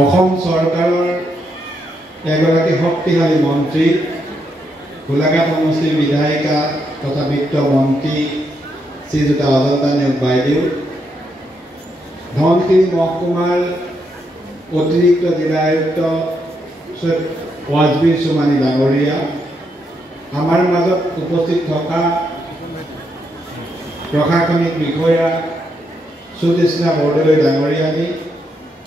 অসম চৰকাৰৰ এগৰাকী শক্তিশালী মন্ত্ৰী, গোলাঘাট সমষ্টিৰ বিধায়িকা তথা বিত্ত মন্ত্ৰী শ্ৰীযুত অজন্তা নেওগ বাইদেউ, ধনশিৰি মহকুমাৰ অতিৰিক্ত জিলা আয়ুক্ত ৱাজবীৰ চুমানী ডাঙৰীয়া, আমাৰ মাজত উপস্থিত থকা প্ৰশাসনিক বিষয়া সুতৃষ্ণা বৰদলৈ ডাঙৰীয়ানী,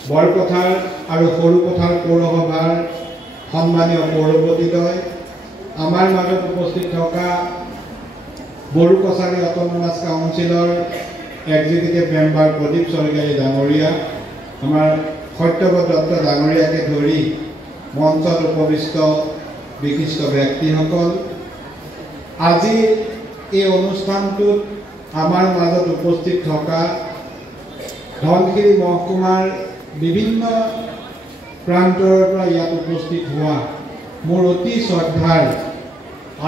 বৰপথাৰ আৰু সৰুপথাৰ পৌৰসভাৰ সন্মানীয় পৌৰপতিদ্বয়, আমাৰ মাজত উপস্থিত থকা বড়ো কছাৰী অট'নমাছ কাউন্সিলৰ এক্সিকিউটিভ মেম্বাৰ প্ৰদীপ চৰকাৰী ডাঙৰীয়া, আমাৰ সত্যব্ৰত দত্ত ডাঙৰীয়াকে ধৰি মঞ্চত উপবিষ্ট বিশিষ্ট ব্যক্তিসকল, আজি এই অনুষ্ঠানটোত আমাৰ মাজত উপস্থিত থকা ধনশিৰি মহকুমাৰ বিভিন্ন প্ৰান্তৰ পৰা ইয়াত উপস্থিত হোৱা মোৰ অতি শ্ৰদ্ধাৰ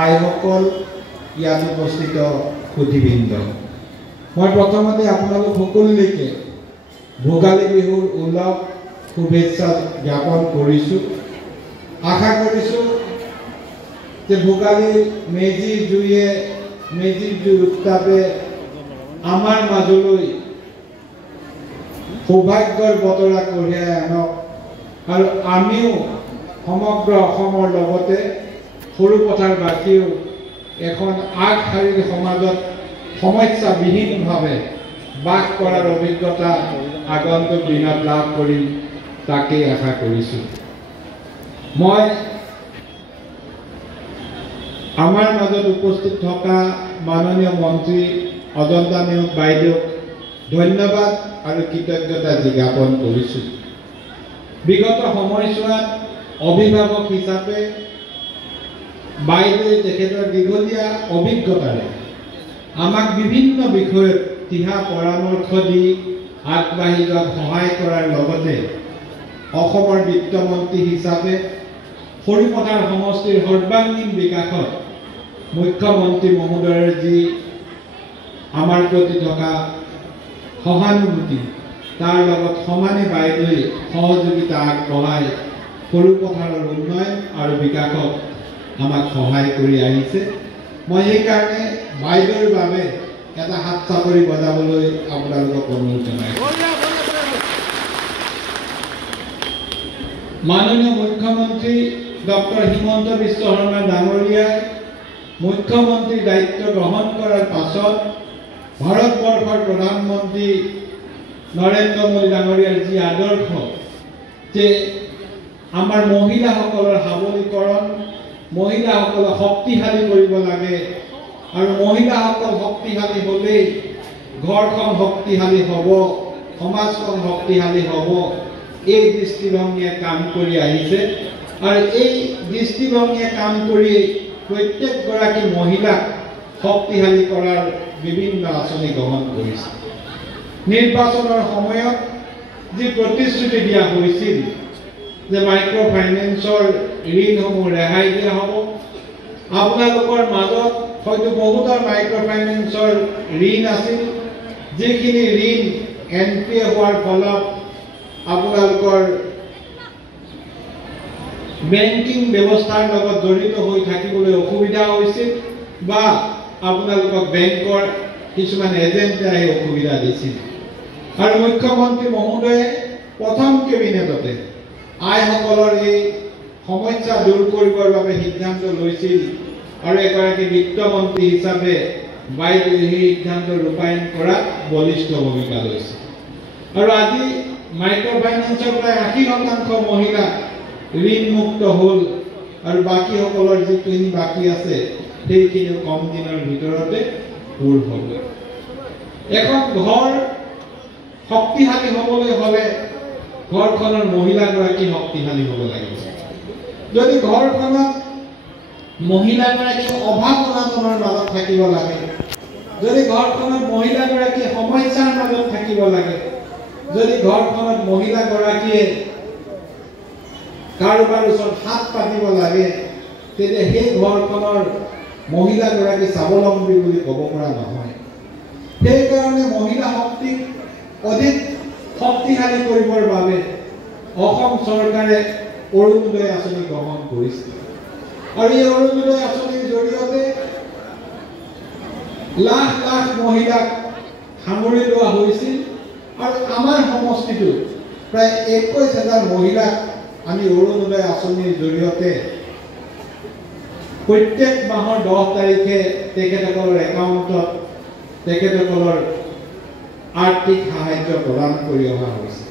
আইসকল, ইয়াত উপস্থিত সুধীবৃন্দ, মই প্ৰথমতে আপোনালোক সকলোলৈকে ভোগালী বিহুৰ উলহ শুভেচ্ছা জ্ঞাপন কৰিছোঁ। আশা কৰিছোঁ যে ভোগালীৰ মেজিৰ জুই উত্তাপে আমাৰ মাজলৈ সৌভাগ্যৰ বতৰা কঢ়িয়াই আনক আৰু আমিও সমগ্ৰ অসমৰ লগতে সৰুপথাৰবাসীও এখন আগশাৰীৰ সমাজত সমস্যাবিহীনভাৱে বাস কৰাৰ অভিজ্ঞতা আগন্তুক দিনত লাভ কৰিম, তাকেই আশা কৰিছোঁ। মই আমাৰ মাজত উপস্থিত থকা মাননীয় মন্ত্ৰী অজন্তা নেওগ বাইদেউক ধন্যবাদ আৰু কৃতজ্ঞতা জ্ঞাপন কৰিছোঁ। বিগত সময়ছোৱাত অভিভাৱক হিচাপে বাইদেৱে তেখেতৰ দীঘলীয়া অভিজ্ঞতাৰে আমাক বিভিন্ন বিষয়ত দিহা পৰামৰ্শ দি আগবাঢ়ি যোৱাত সহায় কৰাৰ লগতে অসমৰ বিত্তমন্ত্ৰী হিচাপে সৰুপথাৰ সমষ্টিৰ সৰ্বাংগীন বিকাশত মুখ্যমন্ত্ৰী মহোদয়ৰ যি আমাৰ প্ৰতি থকা সহানুভূতি, তাৰ লগত সমানে বাইদেৱে সহযোগিতা আগবঢ়াই সৰুপথাৰৰ উন্নয়ন আৰু বিকাশত আমাক সহায় কৰি আহিছে। মই সেইকাৰণে বাইদেউৰ বাবে এটা হাত চাপৰি বজাবলৈ আপোনালোকক অনুৰোধ জনাইছোঁ। মাননীয় মুখ্যমন্ত্ৰী ডক্টৰ হিমন্ত বিশ্ব শৰ্মা ডাঙৰীয়াই মুখ্যমন্ত্ৰীৰ দায়িত্ব গ্ৰহণ কৰাৰ পাছত ভাৰতবৰ্ষৰ প্ৰধানমন্ত্ৰী নৰেন্দ্ৰ মোদী ডাঙৰীয়াৰ যি আদৰ্শ যে আমাৰ মহিলাসকলৰ সবলীকৰণ, মহিলাসকলক শক্তিশালী কৰিব লাগে আৰু মহিলাসকল শক্তিশালী হ'লেই ঘৰখন শক্তিশালী হ'ব, সমাজখন শক্তিশালী হ'ব, এই দৃষ্টিভংগীয়ে কাম কৰি আহিছে আৰু এই দৃষ্টিভংগীয়ে কাম কৰি প্ৰত্যেকগৰাকী মহিলাক শক্তিশালী কৰাৰ বিভিন্ন আঁচনি গ্ৰহণ কৰিছে। নিৰ্বাচনৰ সময়ত যি প্ৰতিশ্ৰুতি দিয়া হৈছিল যে মাইক্ৰ' ফাইনেন্সৰ ঋণসমূহ ৰেহাই দিয়া হ'ব, আপোনালোকৰ মাজত হয়তো বহুতৰ মাইক্ৰ' ফাইনেন্সৰ ঋণ আছিল, যিখিনি ঋণ NPA হোৱাৰ ফলত আপোনালোকৰ বেংকিং ব্যৱস্থাৰ লগত জড়িত হৈ থাকিবলৈ অসুবিধা হৈছিল বা আপোনালোকক বেংকৰ কিছুমান এজেণ্টে আহি অসুবিধা দিছিল আৰু মুখ্যমন্ত্ৰী মহোদয়ে প্ৰথম কেবিনেটতে আইসকলৰ এই সমস্যা দূৰ কৰিবৰ বাবে সিদ্ধান্ত লৈছিল আৰু এগৰাকী বিত্তমন্ত্ৰী হিচাপে বাইদেৱে সেই সিদ্ধান্ত ৰূপায়ণ কৰাত বলিষ্ঠ ভূমিকা লৈছে আৰু আজি মাইক্ৰ' ফাইনেন্সৰ প্ৰায় 80% মহিলা ঋণমুক্ত হ'ল আৰু বাকীসকলৰ যিখিনি বাকী আছে সেইখিনি কম দিনৰ ভিতৰতে পূৰ হ'ব। এখন ঘৰ শক্তিশালী হ'বলৈ হ'লে ঘৰখনৰ মহিলাগৰাকী শক্তিশালী হ'ব লাগিব। যদি ঘৰখনত মহিলাগৰাকী অভাৱ অনাটনৰ মাজত থাকিব লাগে, যদি ঘৰখনত মহিলাগৰাকী সমস্যাৰ মাজত থাকিব লাগে, যদি ঘৰখনত মহিলাগৰাকীয়ে কাৰোবাৰ ওচৰত হাত পাতিব লাগে, তেতিয়া সেই ঘৰখনৰ মহিলাগৰাকী স্বাৱলম্বী বুলি ক'ব পৰা নহয়। সেইকাৰণে মহিলা শক্তিক অধিক শক্তিশালী কৰিবৰ বাবে অসম চৰকাৰে অৰুণোদয় আঁচনি গ্ৰহণ কৰিছিল আৰু এই অৰুণোদয় আঁচনিৰ জৰিয়তে লাখ লাখ মহিলাক সামৰি লোৱা হৈছিল আৰু আমাৰ সমষ্টিটো প্ৰায় 21,000 মহিলাক আমি অৰুণোদয় আঁচনিৰ জৰিয়তে প্ৰত্যেক মাহৰ 10 তাৰিখে তেখেতসকলৰ একাউণ্টত তেখেতসকলৰ আৰ্থিক সাহায্য প্ৰদান কৰি অহা হৈছে।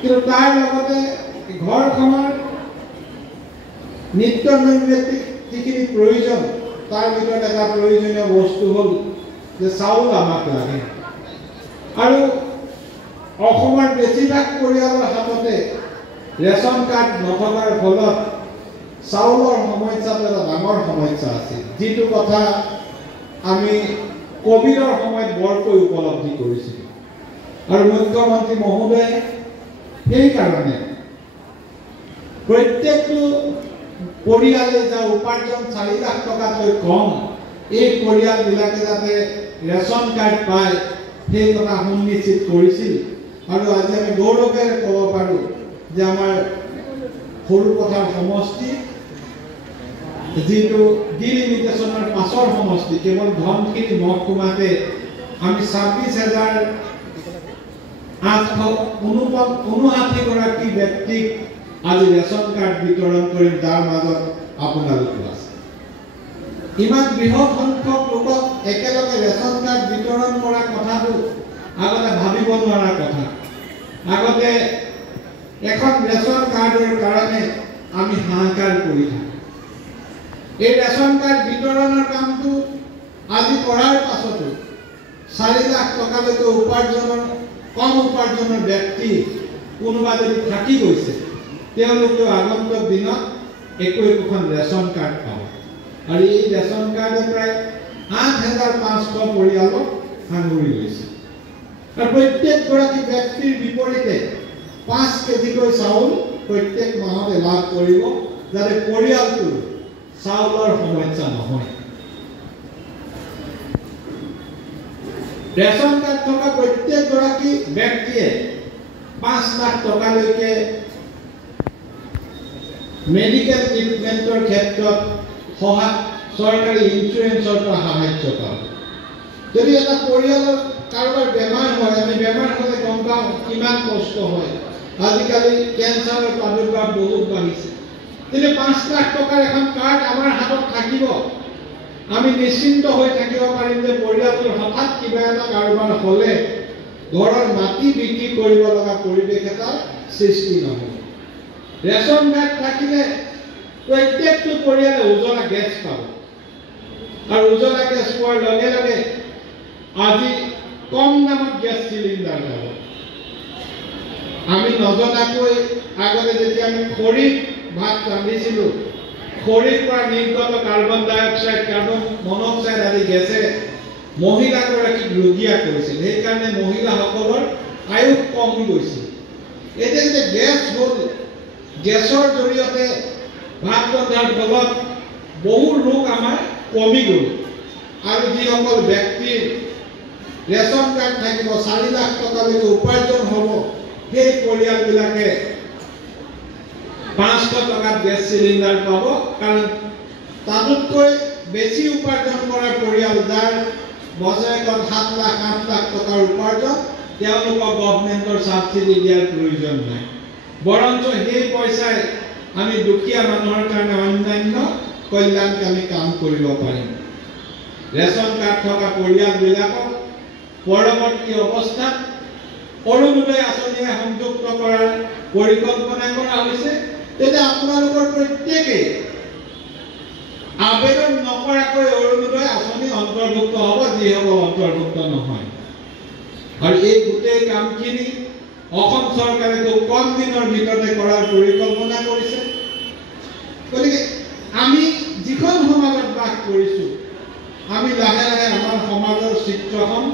কিন্তু তাৰ লগতে ঘৰখনৰ নিত্য নৈমিত্তিক যিখিনি প্ৰয়োজন তাৰ ভিতৰত এটা প্ৰয়োজনীয় বস্তু হ'ল যে চাউল আমাক লাগে আৰু অসমৰ বেছিভাগ পৰিয়ালৰ হাততে ৰেচন কাৰ্ড নথকাৰ ফলত চাউলৰ সমস্যাটো এটা ডাঙৰ সমস্যা আছিল, যিটো কথা আমি কোভিডৰ সময়ত বৰকৈ উপলব্ধি কৰিছিলোঁ আৰু মুখ্যমন্ত্ৰী মহোদয়ে সেইকাৰণে প্ৰত্যেকটো পৰিয়ালে যাৰ উপাৰ্জন 4 লাখ টকাতকৈ কম এই পৰিয়ালবিলাকে যাতে ৰেচন কাৰ্ড পায় সেই কথা সুনিশ্চিত কৰিছিল আৰু আজি আমি গৌৰৱেৰে ক'ব পাৰোঁ যে আমাৰ সৰুপথাৰ সমষ্টি যিটো ডিলিমিটেশ্যনৰ পাছৰ সমষ্টি কেৱল ধনশিৰি মহকুমাতে আমি 26,859 গৰাকী ব্যক্তিক আজি ৰেচন কাৰ্ড বিতৰণ কৰিম, যাৰ মাজত আপোনালোকো আছে। ইমান বৃহৎ সংখ্যক লোকক একেলগে ৰেচন কাৰ্ড বিতৰণ কৰা কথাটো আগতে ভাবিব নোৱাৰা কথা। আগতে এখন ৰেচন কাৰ্ডৰ কাৰণে আমি হাহাকাৰ কৰি থাকোঁ। এই ৰেচন কাৰ্ড বিতৰণৰ কামটো আজি কৰাৰ পাছতো 4 লাখ টকালৈকে কম উপাৰ্জনৰ ব্যক্তি কোনোবা যদি থাকি গৈছে তেওঁলোকেও আগন্তুক দিনত একোখন ৰেচন কাৰ্ড পাব আৰু এই ৰেচন কাৰ্ডে প্ৰায় 8,500 পৰিয়ালক সাঙুৰি লৈছে আৰু প্ৰত্যেকগৰাকী ব্যক্তিৰ বিপৰীতে 5 কেজিকৈ চাউল প্ৰত্যেক মাহতে লাভ কৰিব, যাতে পৰিয়ালটোৰ চাউলৰ সমস্যা নহয়। ৰেচন কাৰ্ড থকা প্ৰত্যেকগৰাকী ব্যক্তিয়ে 5 লাখ টকালৈকে মেডিকেল ট্ৰিটমেণ্টৰ ক্ষেত্ৰত চৰকাৰী ইঞ্চুৰেঞ্চৰ পৰা সাহায্য পাব। যদি এটা পৰিয়ালৰ কাৰোবাৰ বেমাৰ হয়, আমি বেমাৰ হ'লে গম পাওঁ কিমান কষ্ট হয়। আজিকালি কেঞ্চাৰৰ প্ৰাদুৰ্ভাৱ বহুত বাঢ়িছে, কিন্তু 5 লাখ টকাৰ এখন কাৰ্ড আমাৰ হাতত থাকিব, আমি নিশ্চিন্ত হৈ থাকিব পাৰিম যে পৰিয়ালটোৰ হঠাৎ কিবা এটা কাৰোবাৰ হ'লে ঘৰৰ মাটি বিক্ৰী কৰিব লগা পৰিৱেশ এটা সৃষ্টি নহয়। ৰেচন কাৰ্ড থাকিলে প্ৰত্যেকটো পৰিয়ালে উজলা গেছ পাব আৰু উজলা গেছ পোৱাৰ লগে লগে আজি কম দামত গেছ চিলিণ্ডাৰ পাব। আমি নজনাকৈ আগতে যেতিয়া আমি খৰিত ভাত ৰান্ধিছিলোঁ, খৰিৰ পৰা নিৰ্গত কাৰ্বন ডাইঅক্সাইড, কাৰ্বন মনক্সাইড আদি গেছে মহিলাগৰাকীক ৰোগীয়া কৰিছিল। সেইকাৰণে মহিলাসকলৰ আয়ুস কমি গৈছিল। এতিয়া যে গেছ হ'ল, গেছৰ জৰিয়তে ভাত ৰন্ধাৰ ফলত বহু ৰোগ আমাৰ কমি গ'ল আৰু যিসকল ব্যক্তিৰ ৰেচন কাৰ্ড থাকিব, 4 লাখ টকালৈকে উপাৰ্জন হ'ব, সেই পৰিয়ালবিলাকে 500 টকাত গেছ চিলিণ্ডাৰ পাব। কাৰণ তাতোতকৈ বেছি উপাৰ্জন কৰা পৰিয়াল, যাৰ বছৰেকত 7 লাখ 8 লাখ টকাৰ উপাৰ্জন, তেওঁলোকক গভৰ্ণমেণ্টৰ ছাবচিডি দিয়াৰ প্ৰয়োজন নাই, বৰঞ্চ সেই পইচাই আমি দুখীয়া মানুহৰ কাৰণে অন্যান্য কল্যাণকামী কাম কৰিব পাৰিম। ৰেচন কাৰ্ড থকা পৰিয়ালবিলাকক পৰৱৰ্তী অৱস্থাত অৰুণোদয় আঁচনিৰে সংযুক্ত কৰাৰ পৰিকল্পনা কৰা হৈছে। তেতিয়া আপোনালোকৰ প্ৰত্যেকেই আবেদন নকৰাকৈ অৰুণোদয় আঁচনি অন্তৰ্ভুক্ত হ'ব, যিসকল অন্তৰ্ভুক্ত নহয়। আৰু এই গোটেই কামখিনি অসম চৰকাৰে খুব কম দিনৰ ভিতৰতে কৰাৰ পৰিকল্পনা কৰিছে। গতিকে আমি যিখন সমাজত বাস কৰিছোঁ, আমি লাহে লাহে আমাৰ সমাজৰ চিত্ৰখন,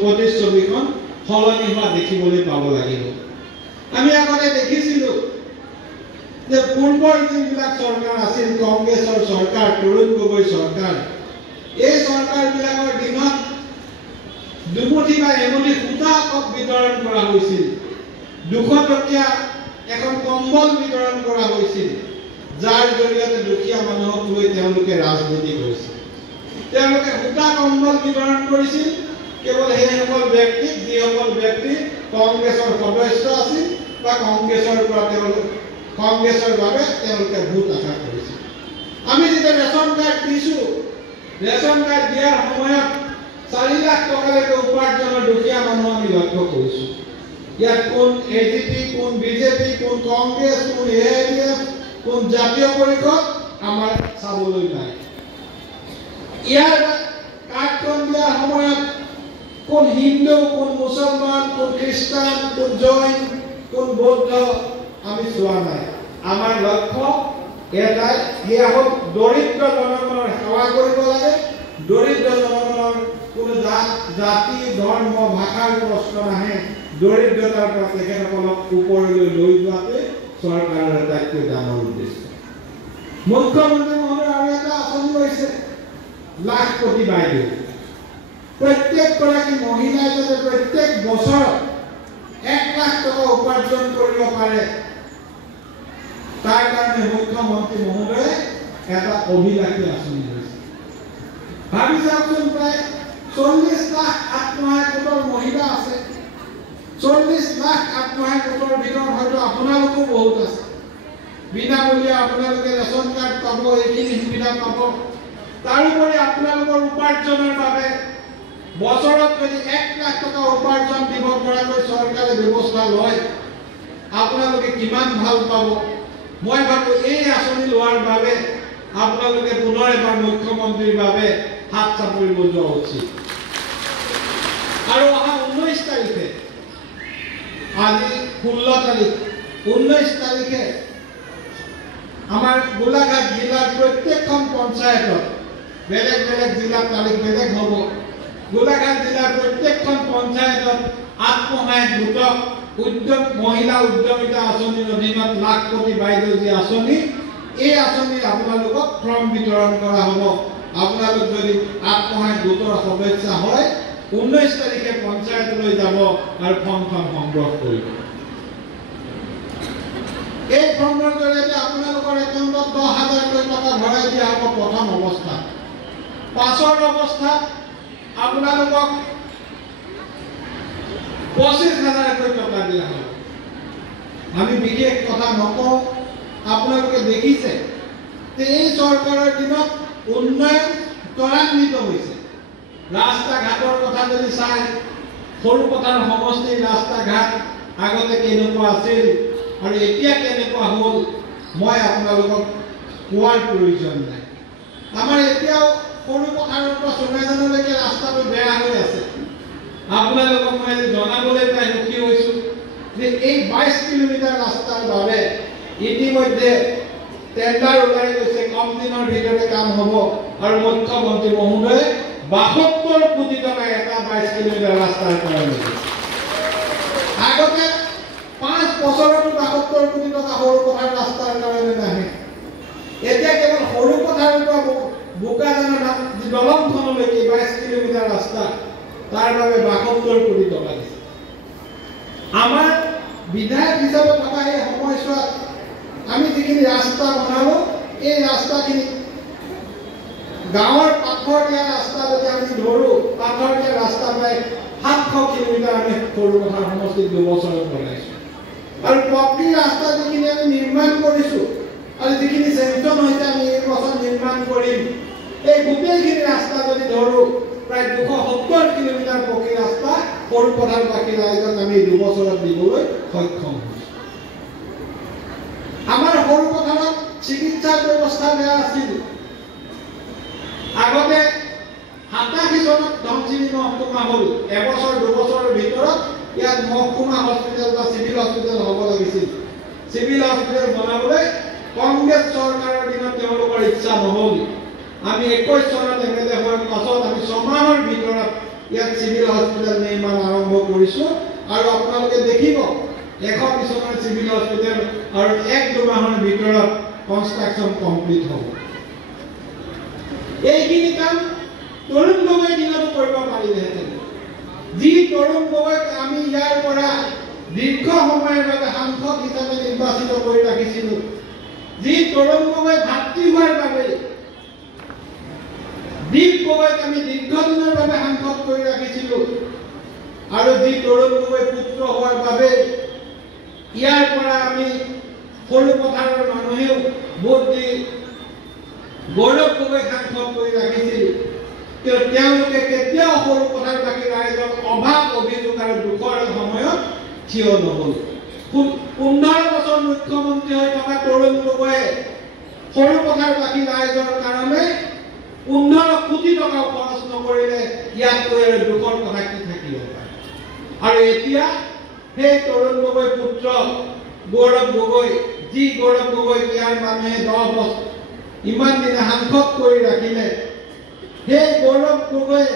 প্ৰতিচ্ছবিখন সলনি হোৱা দেখিবলৈ পাব লাগিব। আমি আগতে দেখিছিলোঁ যে পূৰ্বৰ যিবিলাক চৰকাৰ আছিল, কংগ্ৰেছৰ চৰকাৰ, তৰুণ গগৈ চৰকাৰ, এই চৰকাৰবিলাকৰ দিনত দুমুঠি বা এমুঠি সূতা বিতৰণ কৰা হৈছিল। 200 টকীয়া এখন কম্বল বিতৰণ কৰা হৈছিল, যাৰ জৰিয়তে দুখীয়া মানুহক লৈ তেওঁলোকে ৰাজনীতি কৰিছিল। তেওঁলোকে সূতা কম্বল বিতৰণ কৰিছিল কেৱল সেইসকল ব্যক্তিক যিসকল ব্যক্তি কংগ্ৰেছৰ সদস্য আছিল বা কংগ্ৰেছৰ বাবে তেওঁলোকে ভোট আশা কৰিছিল। আমি যেতিয়া ৰেচন কাৰ্ড দিছোঁ, ৰেচন কাৰ্ড দিয়াৰ সময়ত 4 লাখ টকালৈকে উপাৰ্জনৰ দুখীয়া মানুহ আমি লক্ষ্য কৰিছোঁ। ইয়াত কোন এজিপি, কোন বিজেপি, কোন কংগ্ৰেছ, কোন এআইডিএফ, কোন জাতীয় পৰিষদ আমাৰ চাবলৈ নাই। ইয়াৰ কাৰ্ডখন দিয়াৰ সময়ত কোন হিন্দু, কোন মুছলমান, কোন খ্ৰীষ্টান, কোন জৈন, কোন বৌদ্ধ আমি চোৱা নাই। আমাৰ লক্ষ্য এটাই, সেয়া হ'ল দৰিদ্ৰ জনগণৰ সেৱা কৰিব লাগে। দৰিদ্ৰ জনগণৰ কোনো জাতি, ধৰ্ম, ভাষাৰ প্ৰশ্ন নাহে। দৰিদ্ৰতাৰ পৰা তেখেতসকলক ওপৰলৈ লৈ যোৱাটোৱে চৰকাৰৰ আটাইতকৈ ডাঙৰ উদ্দেশ্য। মুখ্যমন্ত্ৰী মহোদয় আৰু এটা আঁচনি লৈছে, লাখপতি বাইদেউ। প্ৰত্যেকগৰাকী মহিলাই যাতে প্ৰত্যেক বছৰত 1 লাখ টকা উপাৰ্জন কৰিব পাৰে, তাৰ কাৰণে মুখ্যমন্ত্ৰী মহোদয়ে এটা অভিলাষী আঁচনি লৈছে। ভাবি চাওকচোন, প্ৰায় 40 লাখ আত্মসহায়ক গোটৰ মহিলা আছে। 40 লাখ আত্মসহায়ক গোটৰ ভিতৰত হয়তো আপোনালোকো বহুত আছে। বিনামূলীয়া আপোনালোকে ৰেচন কাৰ্ড পাব, এইখিনি সুবিধা পাব। তাৰোপৰি আপোনালোকৰ উপাৰ্জনৰ বাবে বছৰত যদি 1 লাখ টকা উপাৰ্জন দিব পৰাকৈ চৰকাৰে ব্যৱস্থা লয়, আপোনালোকে কিমান ভাল পাব। মই ভাবো এই আঁচনি লোৱাৰ বাবে আপোনালোকে পুনৰ এবাৰ মুখ্যমন্ত্ৰীৰ বাবে হাত চাপৰি বজোৱা উচিত। আৰু অহা 19 তাৰিখে, আজি 16 তাৰিখ, 19 তাৰিখে আমাৰ গোলাঘাট জিলাৰ প্ৰত্যেকখন পঞ্চায়তত, বেলেগ বেলেগ জিলাৰ তাৰিখ বেলেগ হ'ব, গোলাঘাট জিলাৰ প্ৰত্যেকখন পঞ্চায়তত আত্মসহায়ক গোটক মহিলা উদ্যমিতা আঁচনিৰ অধীনত লাখপতি বাইদেউ যি আঁচনি, এই আঁচনিৰ আপোনালোকক ফৰ্ম বিতৰণ কৰা হ'ব। আপোনালোক যদি আত্মসহায়ক গোটৰ সদস্য হয়, 19 তাৰিখে পঞ্চায়তলৈ যাব আৰু ফৰ্মখন সংগ্ৰহ কৰিব। এই ফৰ্মৰ জৰিয়তে আপোনালোকৰ একাউণ্টত 10,000 টকা ভৰাই দিয়া হ'ব প্ৰথম অৱস্থাত। পাছৰ অৱস্থাত আপোনালোকক 25,000 টকা দিয়া হ'ব। আমি বিশেষ কথা নকওঁ, আপোনালোকে দেখিছে যে এই চৰকাৰৰ দিনত উন্নয়ন ত্বৰান্বিত হৈছে। ৰাস্তা ঘাটৰ কথা যদি চাই, সৰুপথাৰ সমষ্টিৰ ৰাস্তা ঘাট আগতে কেনেকুৱা আছিল আৰু এতিয়া কেনেকুৱা হ'ল, মই আপোনালোকক কোৱাৰ প্ৰয়োজন নাই। আমাৰ এতিয়াও সৰুপথাৰৰ পৰা সোণাজানলৈকে ৰাস্তাটো বেয়া হৈ আছে। আপোনালোকক মই জনাবলৈ পাই সুখী হৈছোঁ যে এই 22 কিলোমিটাৰ ৰাস্তাৰ বাবে ইতিমধ্যে টেণ্ডাৰ ওলাই গৈছে, কম দিনৰ ভিতৰতে কাম হ'ব। আৰু মুখ্যমন্ত্ৰী মহোদয়ে 72 কোটি টকা এটা 22 কিলোমিটাৰ ৰাস্তাৰ কাৰণে। আগতে 5 বছৰতো 72 কোটি টকা সৰুপথাৰ ৰাস্তাৰ কাৰণে নাহে। এতিয়া কেৱল সৰুপথাৰৰ পৰা বোকাজানৰ দলংখনলৈকে 22 কিলোমিটাৰ ৰাস্তা, তাৰ বাবে 72 কোটি টকা দিছে। আমাৰ বিধায়ক হিচাপে থকা এই সময়ছোৱাত আমি যিখিনি ৰাস্তা বনালো, এই ৰাস্তাখিনি গাঁৱৰ পাথৰ দিয়া ৰাস্তা যদি আমি ধৰো, পাথৰ দিয়া ৰাস্তা প্ৰায় 700 কিলোমিটাৰ আমি সৰুপথাৰ সমষ্টিত 2 বছৰত বনাইছোঁ। আৰু পকী ৰাস্তা যিখিনি আমি নিৰ্মাণ কৰিছোঁ আৰু যিখিনি চেংচন হৈছে আমি এই বছৰ নিৰ্মাণ কৰিম, এই গোটেইখিনি ৰাস্তা যদি ধৰো প্ৰায় 270 কিলোমিটাৰ পকী ৰাস্তা সৰুপথাৰবাসী ৰাইজক আমি 2 বছৰত দিবলৈ সক্ষম হৈছোঁ। আমাৰ সৰুপথাৰত চিকিৎসাৰ ব্যৱস্থা বেয়া আছিল। আগতে 87 চনত ধনশিৰি মহকুমা হ'ল। এবছৰ 2 বছৰৰ ভিতৰত ইয়াত মহকুমা হস্পিটেল বা চিভিল হস্পিটেল হ'ব লাগিছিল। চিভিল হস্পিটেল বনাবলৈ কংগ্ৰেছ চৰকাৰৰ দিনত তেওঁলোকৰ ইচ্ছা নহ'ল। আমি 21 চনত এমএলএ হোৱাৰ পাছত আমি 6 মাহৰ ভিতৰত ইয়াত চিভিল হস্পিটেল নিৰ্মাণ আৰম্ভ কৰিছোঁ। আৰু আপোনালোকে দেখিব 100 বিছনাৰ চিভিল হস্পিটেল আৰু 1-2 মাহৰ ভিতৰত কনষ্ট্ৰাকশ্যন কমপ্লিট হ'ব। এইখিনি কাম তৰুণ গগৈৰ দিনত কৰিব পাৰিলেহেঁতেন। যি তৰুণ গগৈক আমি ইয়াৰ পৰা দীৰ্ঘ সময়ৰ বাবে সাংসদ হিচাপে নিৰ্বাচিত কৰি ৰাখিছিলোঁ, যি তৰুণ গগৈ ভাতৃ হোৱাৰ বাবে দীপ গগৈক আমি দীৰ্ঘদিনৰ বাবে সাংসদ কৰি ৰাখিছিলোঁ, আৰু যি তৰুণ গগৈ পুত্ৰ হোৱাৰ বাবে ইয়াৰ পৰা আমি সৰু পথাৰৰ মানুহেও ভোট দি গৌৰৱ গগৈ সাংসদ কৰি ৰাখিছিল। তেওঁলোকে কেতিয়াও সৰু পথাৰবাসী ৰাইজৰ অভাৱ অভিযোগ আৰু দুখৰ সময়ত থিয় নহ'ল। 15 বছৰ মুখ্যমন্ত্ৰী হৈ থকা তৰুণ গগৈয়ে সৰু পথাৰবাসী ৰাইজৰ কাৰণে 15 কোটি টকা খৰচ নকৰিলে ইয়াতকৈ আৰু দুখৰ কথা কি থাকিব পাৰে। আৰু এতিয়া সেই তৰুণ গগৈ পুত্ৰ গৌৰৱ গগৈ, যি গৌৰৱ গগৈ ইয়াৰ মানুহে 10 বছৰ ইমান দিনে সাংসদ কৰি ৰাখিলে, সেই গৌৰৱ গগৈ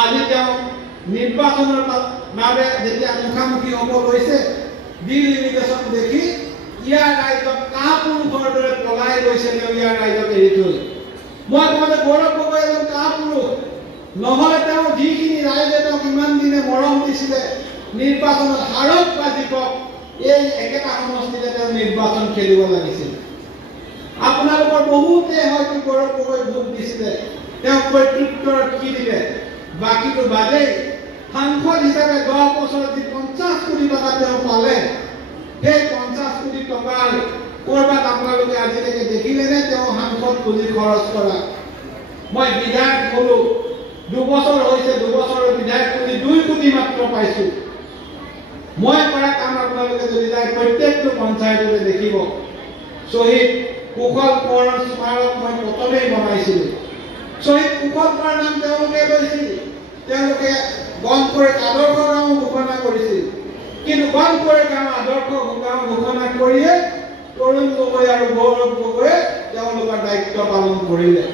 আজি তেওঁ নিৰ্বাচনৰ বাবে যেতিয়া মুখামুখি হ'ব লৈছে, ডিলিমিটেশ্যন দেখি ইয়াৰ ৰাইজক কাপুৰুষৰ দৰে পলাই গৈছে, তেওঁ ইয়াৰ ৰাইজক এৰি থৈ। মই কওঁ যে গৌৰৱ গগৈ এজন কাপুৰুষ নহ'লে তেওঁ যিখিনি ৰাইজে তেওঁক ইমান দিনে মৰম দিছিলে, নিৰ্বাচনত হাৰক বা জিকক এই একেটা সমষ্টিতে তেওঁ নিৰ্বাচন খেলিব লাগিছিল। আপোনালোকৰ বহুতে হয়তো গৌৰৱ গগৈ ভোট দিছিলে, তেওঁ প্ৰত্যুত্তৰত কি দিলে বাকীটো বাদেই। সাংসদ হিচাপে 10 বছৰত যি 50 কোটি টকা তেওঁ পালে, সেই 50 কোটি টকাৰ ক'ৰবাত আপোনালোকে আজিলৈকে দেখিলেনে তেওঁ সাংসদ পুঁজি খৰচ কৰা? মই বিধায়ক হ'লো, 2 বছৰ হৈছে, 2 বছৰৰ বিধায়ক পুঁজি 2 কোটি মাত্ৰ পাইছোঁ। মই কৰা কাম আপোনালোকে যদি যায় প্ৰত্যেকটো পঞ্চায়ততে দেখিব। শ্বহীদ কুশল কোঁৱৰৰ স্মাৰক মই প্ৰথমেই বনাইছিলোঁ। শ্বহীদ কুশল কোঁৱৰৰ নাম তেওঁলোকে লৈছিল, তেওঁলোকে গণপুৰে আদৰ্শ গাঁও ঘোষণা কৰিছিল, কিন্তু গণপুৰে গাঁও আদৰ্শ গাঁও ঘোষণা কৰিয়ে তৰুণ গগৈ আৰু গৌৰৱ গগৈয়ে তেওঁলোকৰ দায়িত্ব পালন কৰিলে,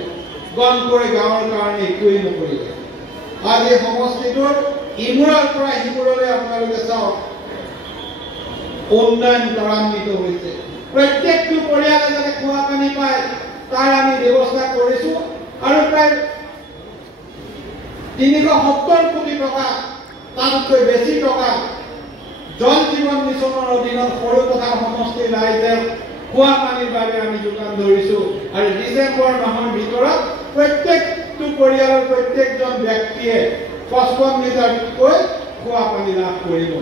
গণপুৰে গাঁৱৰ কাৰণে একোৱেই নকৰিলে। আজি সমষ্টিটোৰ ইমূৰৰ পৰা সিমূৰলৈ আপোনালোকে চাওক, উন্নয়ন ত্বৰান্বিত হৈছে। প্ৰত্যেকটো পৰিয়ালে যাতে খোৱা পানী পায় তাৰ আমি ব্যৱস্থা কৰিছোঁ, আৰু প্ৰায় 370 কোটি টকা, তাতকৈ বেছি টকা জল জীৱন মিছনৰ অধীনত সৰু পথাৰ সমষ্টিৰ ৰাইজে খোৱা পানীৰ বাবে আমি যোগান ধৰিছোঁ। আৰু ডিচেম্বৰ মাহৰ ভিতৰত প্ৰত্যেকটো পৰিয়ালৰ প্ৰত্যেকজন ব্যক্তিয়ে 55 লিটাৰকৈ খোৱা পানী লাভ কৰিব।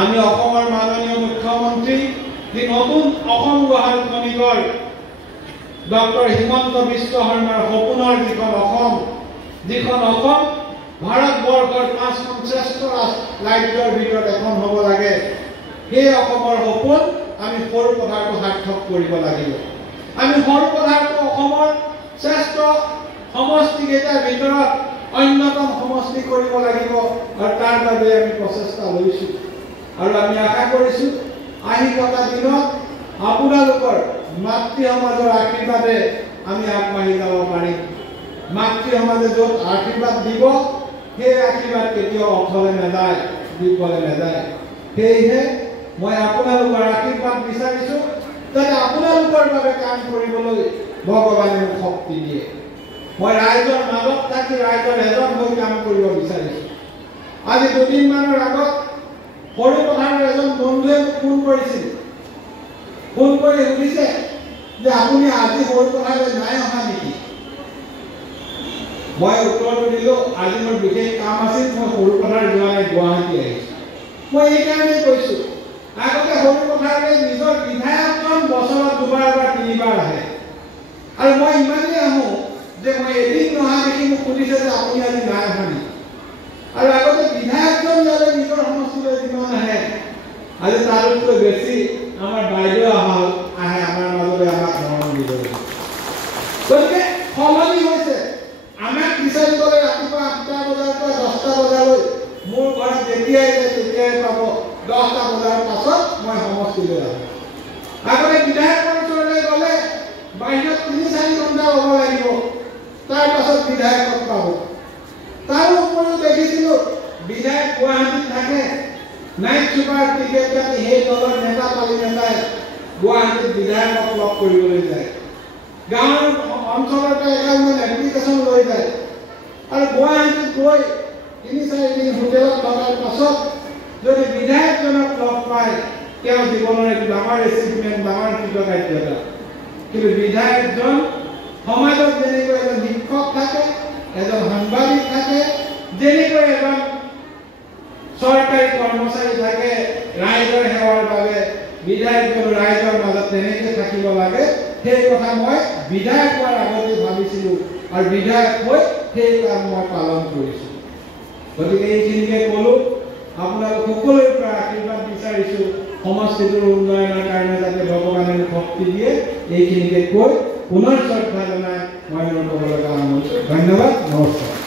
আমি অসমৰ মাননীয় মুখ্যমন্ত্ৰী যি নতুন অসম গঢ়াৰ খনিকৰ ডক্টৰ হিমন্ত বিশ্ব শৰ্মাৰ সপোনৰ যিখন অসম ভাৰতবৰ্ষৰ 5খন শ্ৰেষ্ঠ ৰাজ্যৰ ভিতৰত এখন হ'ব লাগে, সেই অসমৰ সপোন আমি সৰু পথাৰটো সাৰ্থক কৰিব লাগিব। আমি সৰু পথাৰটো অসমৰ শ্ৰেষ্ঠ সমষ্টিকেইটাৰ ভিতৰত অন্যতম সমষ্টি কৰিব লাগিব, আৰু তাৰ বাবে আমি প্ৰচেষ্টা লৈছোঁ। আৰু আমি আশা কৰিছোঁ আহি থকা দিনত আপোনালোকৰ মাতৃ সমাজৰ আশীৰ্বাদে আমি আগবাঢ়ি যাব পাৰিম। মাতৃ সমাজে য'ত আশীৰ্বাদ দিব, সেই আশীৰ্বাদ কেতিয়াও অথলে নাযায়, বিফলে নাযায়। সেয়েহে মই আপোনালোকৰ আশীৰ্বাদ বিচাৰিছোঁ, যাতে আপোনালোকৰ বাবে কাম কৰিবলৈ ভগৱানে মোক শক্তি দিয়ে। মই ৰাইজৰ মাজত থাকি ৰাইজৰ এজন হৈ কাম কৰিব বিচাৰিছোঁ। আজি 2 দিনমানৰ আগত সৰু পথাৰৰ এজন বন্ধুৱে ফোন কৰিছিল, ফোন কৰি সুধিছে যে আপুনি আজি সৰু পথাৰলৈ নাই অহা নেকি? মই উত্তৰটো দিলোঁ, আজি মোৰ বিশেষ কাম আছিল, মই সৰু পথাৰ যোৱা নাই, গুৱাহাটী আহিছোঁ। মই এইকাৰণেই কৈছোঁ, আগতে সৰু পথাৰলৈ নিজৰ বিধায়কজন বছৰত 2বাৰ বা 3বাৰ আহে, আৰু মই ইমানেই আহোঁ যে মই এদিন নহা দেখি মোক সুধিছে যে আপুনি আজি নাই অহা নেকি? আৰু আগতে বিধায়কজন যাতে নিজৰ সমষ্টিলৈ যিমান আহে, আজি তাতকৈ বেছি আমাৰ বাইদেউ আহে আমাৰ মাজলৈ, আমাক মৰম দিবলৈ। গতিকে সলনি হৈছে। আমাক বিচাৰিবলৈ ৰাতিপুৱা 8টা বজাৰ পৰা 10টা বজালৈ মোৰ ঘৰত যেতিয়াই যায় তেতিয়াই পাব। 10টা বজাৰ পাছত মই সমষ্টিলৈ আহোঁ। আগতে বিধায়কৰ ওচৰলৈ গ'লে বাহিৰত 3-4 ঘণ্টা হ'ব লাগিব, তাৰ পাছত বিধায়কক পাব। তাৰো উপৰিও দেখিছিলোঁ বিধায়ক গুৱাহাটীত থাকে, নাইট ছুপাৰ টিকেট কাটি সেই দলৰ নেতা পালি নেতাই গুৱাহাটীত বিধায়কক লগ কৰিবলৈ যায়। গাঁৱৰ অঞ্চলৰ পৰা এগালমান এপ্লিকেশ্যন লৈ যায়, আৰু গুৱাহাটীত গৈ 3-4 দিন হোটেলত থকাৰ পাছত যদি বিধায়কজনক লগ পায় তেওঁ জীৱনৰ এক ডাঙৰ এচিভমেণ্ট ডাঙৰ কৃতকাৰ্যতা কিন্তু বিধায়কজন সমাজত যেনেকৈ এজন শিক্ষক থাকে এজন সাংবাদিক থাকে যেনেকৈ এজন চৰকাৰী কৰ্মচাৰী থাকে ৰাইজৰ সেৱাৰ বাবে বিধায়কজন ৰাইজৰ মাজত তেনেকৈ থাকিব লাগে সেই কথা মই বিধায়ক হোৱাৰ আগতে ভাবিছিলোঁ আৰু বিধায়ক হৈ সেই কাম মই পালন কৰিছোঁ গতিকে এইখিনিকে ক'লোঁ আপোনালোক সকলোৰে পৰা আশীৰ্বাদ বিচাৰিছোঁ সমষ্টিটোৰ উন্নয়নৰ কাৰণে যাতে ভগৱানে শক্তি দিয়ে এইখিনিকে কৈ পুনৰ শ্ৰদ্ধা জনাই মই মোৰ ক'ব লগা সামৰিছোঁ ধন্যবাদ নমস্কাৰ